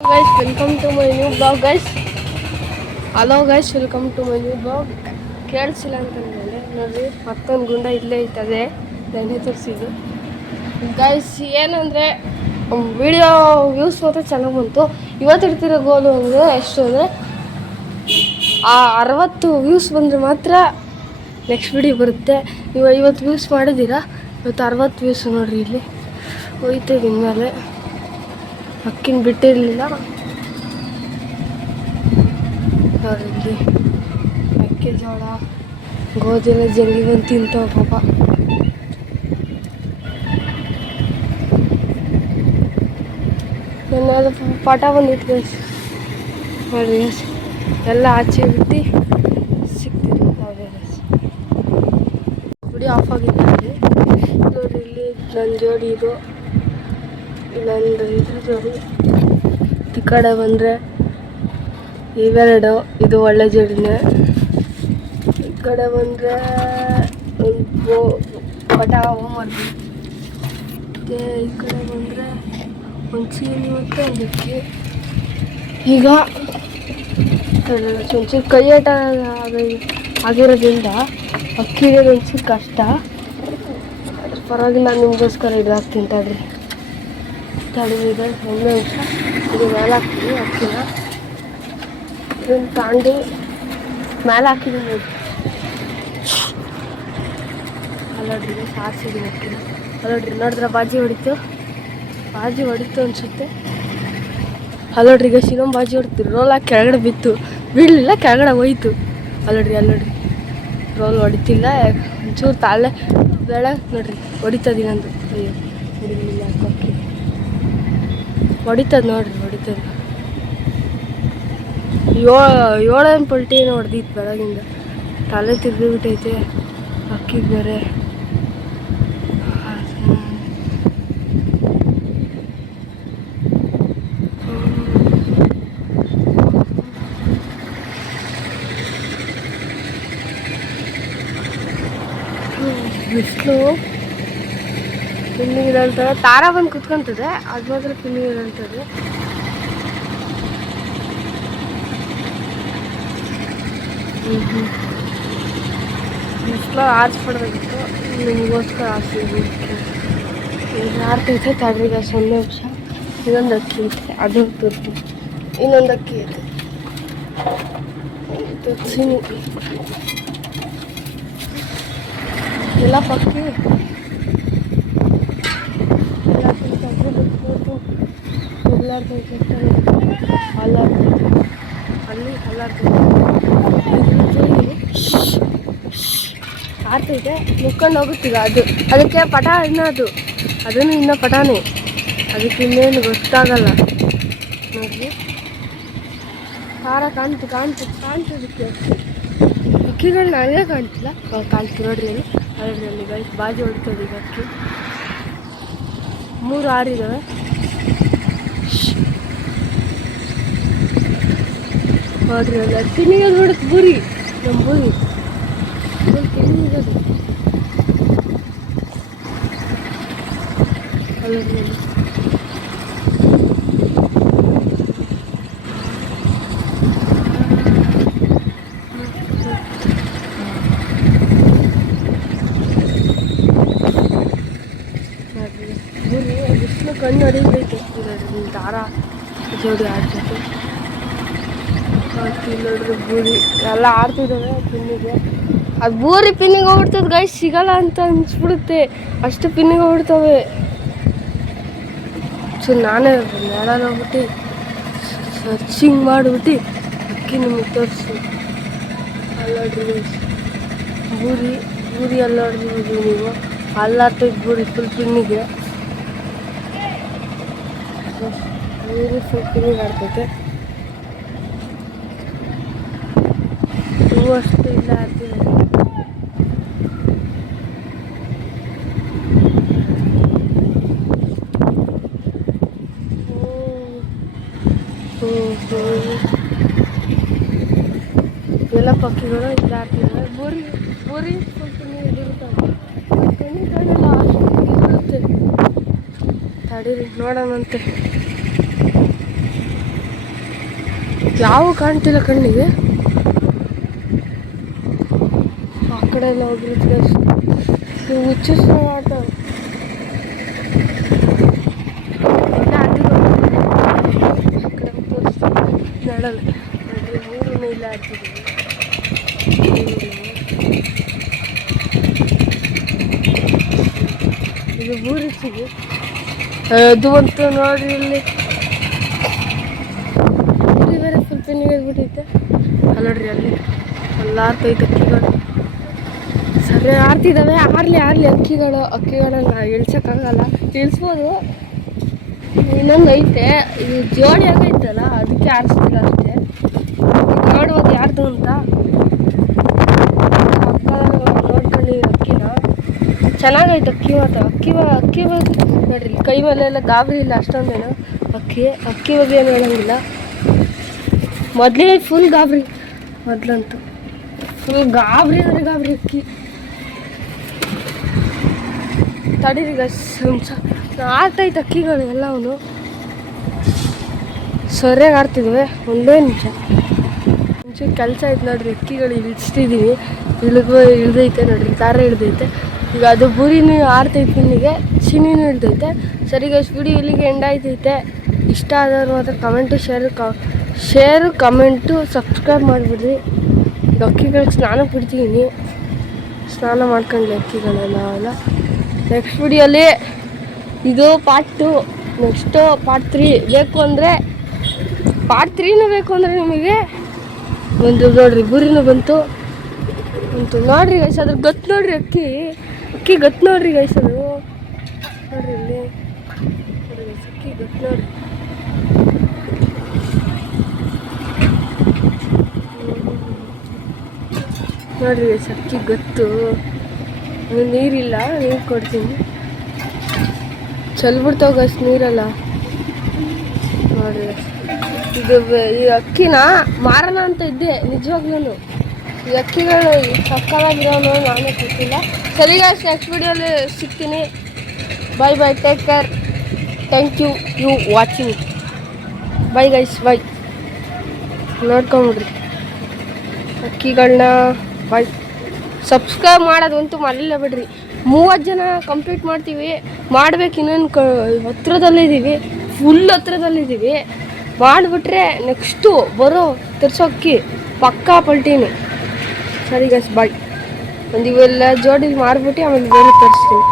Guys, welcome to my new vlog guys. Hello guys, welcome to my new vlog. ಕೇಳಿಸಿಲ್ಲ ಅಂತಂದರೆ ನೋಡ್ರಿ ಮತ್ತೊಂದು ಗುಂಡ ಇಲ್ಲೇ ಇರ್ತದೆ ನೆನ್ನೆ ತೋರಿಸಿದ್ದು ಗೈಸ್. ಏನಂದರೆ ವಿಡಿಯೋ ವ್ಯೂಸ್ ಮಾತ್ರ ಚೆನ್ನಾಗಿ ಬಂತು. ಇವತ್ತು ಇಡ್ತಿರೋ ಗೋಲು ಅಂದರೆ ಎಷ್ಟು ಅಂದರೆ 60 ವ್ಯೂಸ್ ಬಂದರೆ ಮಾತ್ರ ನೆಕ್ಸ್ಟ್ ವಿಡಿಯೋ ಬರುತ್ತೆ. ನೀವು 50 ವ್ಯೂಸ್ ಮಾಡಿದ್ದೀರಾ, ಇವತ್ತು 60 ವ್ಯೂಸ್ ನೋಡ್ರಿ. ಇಲ್ಲಿ ಹೋಯ್ತದೆ ಇನ್ಮೇಲೆ ಅಕ್ಕಿನ ಬಿಟ್ಟಿರಲಿಲ್ಲ ನೋಡ್ರಿ. ಮೆಕ್ಕೆಜೋಳ ಗೋಧಿ ಎಲ್ಲ ಜಂಗಿ ಬಂದು ತಿಂತಾವ ಪಾಪ. ನನ್ನ ಪಾಠ ಬಂದಿತ್ತು ನೋಡ್ರಿ. ಎಲ್ಲ ಆಚೆ ಬಿಟ್ಟು ಸಿಗ್ತೀರಿ ಯಾವುದೇ ವಿಡಿಯೋ ಆಫ್ ಆಗಿಲ್ಲ ಅಲ್ಲಿ ನೋಡ್ರಿ. ಇಲ್ಲಿ ನನ್ನ ಜೋಡಿ ಇದು ಇಲ್ಲೊಂದು ಇದ್ರ ಜೋಡಿ. ಈ ಕಡೆ ಬಂದರೆ ಇವೆರಡು, ಇದು ಒಳ್ಳೆ ಜೋಡಿನೇ. ಈ ಕಡೆ ಬಂದರೆ ಒಂದು ಪಟ ಹೋಮರ್ದು. ಮತ್ತು ಈ ಕಡೆ ಬಂದರೆ ಒಂದು ಚೀನಿ ಮತ್ತು ಒಂದು ಅಕ್ಕಿ. ಈಗ ಒಂಚೂರು ಕೈಯಾಟ ಆಗಿರೋದ್ರಿಂದ ಅಕ್ಕಿ ಇರೋದು ಒಂಚೂರು ಕಷ್ಟ. ಪರವಾಗಿಲ್ಲ, ನಿಮಗೋಸ್ಕರ ಇದು ಹಾಕ್ತೀನಿ ತಡ್ರಿ. ತಡಿದೆ ಒಂದು ನಿಮಿಷ. ಇದು ಮೇಲೆ ಹಾಕ್ತೀವಿ ಅಕ್ಕಿನ. ಇದನ್ನು ತಾಂಡಿ ಮೇಲೆ ಹಾಕಿದ್ದೀನಿ ನೋಡಿ. ಅಲ್ಲೋಡ್ರಿಗೆ ಸಾರಿಸಿದ್ದೀನಿ ಅಕ್ಕಿನ. ಅಲ್ಲೋಡ್ರಿ ನೋಡಿದ್ರೆ ಬಾಜಿ ಹೊಡಿತು ಅನಿಸುತ್ತೆ. ಅಲ್ಲೋಡ್ರಿಗೆ ಇನ್ನೊಂದು ಬಾಜಿ ಹೊಡಿತೀವಿ. ರೋಲ್ ಹಾಕಿ ಕೆಳಗಡೆ ಬಿತ್ತು, ಬೀಳಲಿಲ್ಲ, ಕೆಳಗಡೆ ಹೋಯ್ತು. ಅಲ್ಲೋಡ್ರಿ ರೋಲ್ ಹೊಡಿತಿಲ್ಲ, ಒಂಚೂರು ತಾಳೆ ಬೇಳೆ ನೋಡ್ರಿ ಹೊಡಿತದಿನಂದು. ಅಯ್ಯೋ ಹೊಡಿಲಿಲ್ಲ, ಅಕ್ಕಿ ಹೊಡಿತದ ನೋಡ್ರಿ, ಹೊಡಿತದ. 7 ಪಲ್ಟಿ ಏನೋ ಹೊಡೆದಿತ್ತು ಬೆಳಗಿಂದ. ತಲೆ ತಿರ್ಗಿಬಿಟ್ಟೈತೆ ಅಕ್ಕಿಗೆ ಬೇರೆ. ಬಿಸಿಲು ಪಿನ್ನಿಗಿರಂತದೆ. ತಾರ ಬಂದು ಕುತ್ಕೊಂತದೆ, ಅದು ಮಾತ್ರ ಪಿನ್ನಿಗಿರಂತದೆ. ಬಿಸಿಲು ಆರಿಸ್ಬಿಡ್ಬೇಕಿತ್ತು, ನಿಮಗೋಸ್ಕರ ಆರಿಸಿದ್ವಿ. ಆರ್ತೈತೆ ತಡ್ರಿಗ 0 ನಿಮಿಷ. ಇನ್ನೊಂದು ಅಕ್ಕಿ ಐತೆ, ಅದು ತೋರಿಸ್ತೀನಿ. ಇನ್ನೊಂದು ಅಕ್ಕಿ ಐತೆ ತೋರಿಸ್ತೀನಿ. ಎಲ್ಲ ಪಕ್ಕಿ ಆರ್ತೈತೆ ಮುಕ್ಕೊಂಡು ಹೋಗುತ್ತೀಗ. ಅದಕ್ಕೆ ಪಟ ಇನ್ನದು, ಅದನ್ನು ಇನ್ನೂ ಪಟಾನೆ. ಅದಕ್ಕೆ ಇನ್ನೇನು ಗೊತ್ತಾಗಲ್ಲ ನೋಡ್ರಿ. ಖಾರ ಕಾಣ್ತದಕ್ಕೆ. ಅಕ್ಕಿಗಳನ್ನ ಅಲ್ಲೇ ಕಾಣ್ತಿಲ್ಲ, ಕಾಣ್ತೀವಿ ನೋಡ್ರಿ. ಅಲ್ಲಿ ಗೈಸ್ ಬಾಜಿ ಹೊಡಿತದೆ ಈಗ ಅಕ್ಕಿ. 3 ಆರಿದ್ದಾವೆ. ನೋಡ್ರಿ ಅಲ್ಲಿ ತಿನ್ನಿಗೆ ನೋಡುತ್ತೆ ಬೂರಿ, ನಮ್ಮ ಬೂರಿ ತಿನ್ನಿರೋದು. ಅಲ್ಲಲ್ಲಿ ಬಿಸಿಲು ಕಣ್ಣು ಹೊಡಿತೈತೆ. ದಾರ ಜೋಡಿ ಆಡ್ತೈತೆ. ನೋಡ್ರಿ ಬೂರಿ ಎಲ್ಲ ಆಡ್ತಿದ್ದಾವೆ ಪಿನ್ನಿಗೆ. ಅದು ಬೂರಿ ಪಿನ್ನಿಗೆ ಹೋಗ್ಬಿಡ್ತದೆ ಗೈಸ್, ಸಿಗಲ್ಲ ಅಂತ ಅನ್ಸ್ಬಿಡುತ್ತೆ, ಅಷ್ಟು ಪಿನ್ನಿಗೆ ಹೋಗ್ಬಿಡ್ತವೆ. ಸೊ ನಾನೇ ಮೇಡಲ್ ಹೋಗ್ಬಿಟ್ಟು ಸರ್ಚಿಂಗ್ ಮಾಡಿಬಿಟ್ಟು ಅಕ್ಕಿ ನಿಮಗೆ ತೋರಿಸಿ. ಅಲ್ಲೋಡ್ರಿ ಗೈಸ್ ಬೂರಿ ಅಲ್ಲೋಡ್ಬೋದು ನೀವು. ಅಲ್ಲಾಗ್ತೈತೆ ಬೂರಿ ಫುಲ್ ಪಿನ್ನಿಗೆ. ಬೂರಿ ಫುಲ್ ಪಿನ್ನಿಗೆ ಆಡ್ತೈತೆ. ಹೂವು ಅಷ್ಟು ಇಲ್ಲ ಆಗ್ತಿದೆ. ಎಲ್ಲ ಪಕ್ಷಿಗಳು ಇಲ್ಲ ಆಗ್ತಿದ್ದಾವೆ. ಬೂರಿ ಫುಲ್ ಪಿನ್ನಿಗೆ ಇರ್ತವೆ. ಪಿನ್ನಿಗಳೆಲ್ಲ ಅಷ್ಟು ಇರುತ್ತೆ. ತಡೀರಿ ನೋಡೋಣಂತೆ. ಯಾವ ಕಾಣ್ತಿಲ್ಲ ಕಣ್ಣಿಗೆ. ಆ ಕಡೆ ಎಲ್ಲ ಹೋಗಿರ್ತೀವಿ ನೀವು ಹುಚ್ಚಿಸ್ ಮಾಡ್ತಾವೆ. ನಡಲ್ಲ ನೋಡ್ರಿ, ಮೂರನೇ ಇಲ್ಲ ಹಾಕಿದ್ದೀವಿ. ಇದು ಊರಿಸಿಗೆ ಅದು ಬಂತು ನೋಡ್ರಿ. ಇಲ್ಲಿ ಬೇರೆ ಸ್ವಲ್ಪ ನೀರು ಬಿಟ್ಟೈತೆ ನೋಡ್ರಿ. ಅಲ್ಲಿ ಆರ್ತೈತೆ ಅಕ್ಕಿಗಳು, ಸರಿ ಆರ್ತಿದ್ದಾವೆ. ಆರ್ಲಿ ಅಕ್ಕಿಗಳನ್ನ ಇಳ್ಸೋಕ್ಕಾಗಲ್ಲ, ಇಳಿಸ್ಬೋದು. ಇನ್ನೊಂದು ಐತೆ, ಇದು ಜೋಡಿ ಆಗೈತಲ್ಲ ಅದಕ್ಕೆ ಆರಿಸ್ತಿಲ್ಲ ಅಷ್ಟೇ. ನೋಡ್ಬೋದು ಯಾರ್ದು ಅಂತ. ನೋಡ್ಕೊಂಡು ಅಕ್ಕಿನ ಚೆನ್ನಾಗೈತೆ. ಅಕ್ಕಿ ನೋಡ್ರಿ, ಕೈ ಮೇಲೆಲ್ಲ ಗಾಬರಿ ಇಲ್ಲ ಅಷ್ಟೊಂದೇನು. ಅಕ್ಕಿ ಬಗ್ಗೆ ಏನು ಹೇಳಂಗಿಲ್ಲ. ಮೊದಲೇ ಫುಲ್ ಗಾಬರಿ, ಮೊದಲಂತೂ ಫುಲ್ ಗಾಬರಿ ಅಂದರೆ ಗಾಬರಿ ಅಕ್ಕಿ. ತಡೀರಿಗ ಆಡ್ತೈತೆ ಅಕ್ಕಿಗಳು ಎಲ್ಲವೂ ಸರಿಯಾಗಿ ಆಡ್ತಿದ್ವಿ. ಒಂದೇ ನಿಮಿಷ ಕೆಲಸ ಐತೆ ನೋಡ್ರಿ. ಅಕ್ಕಿಗಳು ಇಳಿಸ್ತಿದ್ದೀವಿ, ಇಳ್ದೈತೆ ನೋಡ್ರಿ, ದಾರ ಇಳ್ದೈತೆ. ಈಗ ಅದು ಬುರಿನೂ ಆಡ್ತೈತೆ, ಇಲ್ಲಿಗೆ ಚಿನಿನೂ ಇಳ್ದೈತೆ. ಸರಿಗೆ ವಿಡಿಯೋ ಇಲ್ಲಿಗೆ ಎಂಡ್ ಆಯ್ತೈತೆ. ಇಷ್ಟ ಆದವ್ರು ಮಾತ್ರ ಶೇರು ಕಮೆಂಟು ಸಬ್ಸ್ಕ್ರೈಬ್ ಮಾಡಿಬಿಡ್ರಿ. ಈಗ ಅಕ್ಕಿಗಳಿಗೆ ಸ್ನಾನ ಬಿಡ್ತಿದ್ದೀನಿ, ಸ್ನಾನ ಮಾಡ್ಕೊಂಡ್ಲಿ ಅಕ್ಕಿಗಳೆಲ್ಲ. ನೆಕ್ಸ್ಟ್ ವಿಡಿಯೋಲಿ ಇದು ಪಾರ್ಟ್ 2, ನೆಕ್ಸ್ಟು ಪಾರ್ಟ್ 3 ಬೇಕು ಅಂದರೆ, ಪಾರ್ಟ್ 3ನೂ ಬೇಕು ಅಂದರೆ ನಿಮಗೆ ಒಂದು ನೋಡ್ರಿ ಬುರಿನೂ ಬಂತು ನೋಡ್ರಿ ಗೈಸ್. ಅದ್ರ ಗೊತ್ತು ನೋಡ್ರಿ, ಅಕ್ಕಿ ಗೊತ್ತು ನೋಡ್ರಿ ಗೈಸ್. ಅದು ನೋಡ್ರಿ ಇಲ್ಲಿ ಅಕ್ಕಿ ಗೊತ್ತು ನೋಡ್ರಿ. ನೋಡ್ರಿ ಗೈಸ್, ಅಕ್ಕಿ ಗೊತ್ತು. ನೀರಿಲ್ಲ, ನೀರು ಕೊಡ್ತೀನಿ. ಚೆಲ್ಬಿಡ್ತಾವ ಗೈಸ್ ನೀರೆಲ್ಲ. ನೋಡ್ರಿ ಈ ಅಕ್ಕಿನ ಮಾರೋಣ ಅಂತ ಇದ್ದೆ ನಿಜವಾಗ್ಲೂ. ಈ ಅಕ್ಕಿಗಳು ಸಕ್ಕತ್ತಾಗಿರೋನು ನಾನೇ ಗೊತ್ತಿಲ್ಲ. ಸರಿ ಗೈಸ್, ನೆಕ್ಸ್ಟ್ ವಿಡಿಯೋಲಿ ಸಿಗ್ತೀನಿ. Bye, take care, thank you watching. Bye guys, bye. ನೋಡ್ಕೊಂಬಿಡ್ರಿ ಅಕ್ಕಿಗಳನ್ನ. ಬೈ. ಸಬ್ಸ್ಕ್ರೈಬ್ ಮಾಡೋದಂತೂ ಮರಲಿಲ್ಲ ಬಿಡ್ರಿ. 30 ಜನ ಕಂಪ್ಲೀಟ್ ಮಾಡ್ತೀವಿ, ಮಾಡ್ಬೇಕು. ಇನ್ನೊಂದು ಹತ್ರದಲ್ಲಿದ್ದೀವಿ, ಫುಲ್ ಹತ್ರದಲ್ಲಿದ್ದೀವಿ. ಮಾಡಿಬಿಟ್ರೆ ನೆಕ್ಸ್ಟು ಬರೋ ತರ್ಸೋಕ್ಕಿ ಪಕ್ಕಾ ಪಲ್ಟೀನಿ. ಸರಿ ಗೈಸ್, ಬಾಯ್. ಒಂದು ಇವೆಲ್ಲ ಜೋಡಿ ಮಾಡಿಬಿಟ್ಟು ಆಮೇಲೆ ಬೇರೆ ತರಿಸ್ತೀನಿ.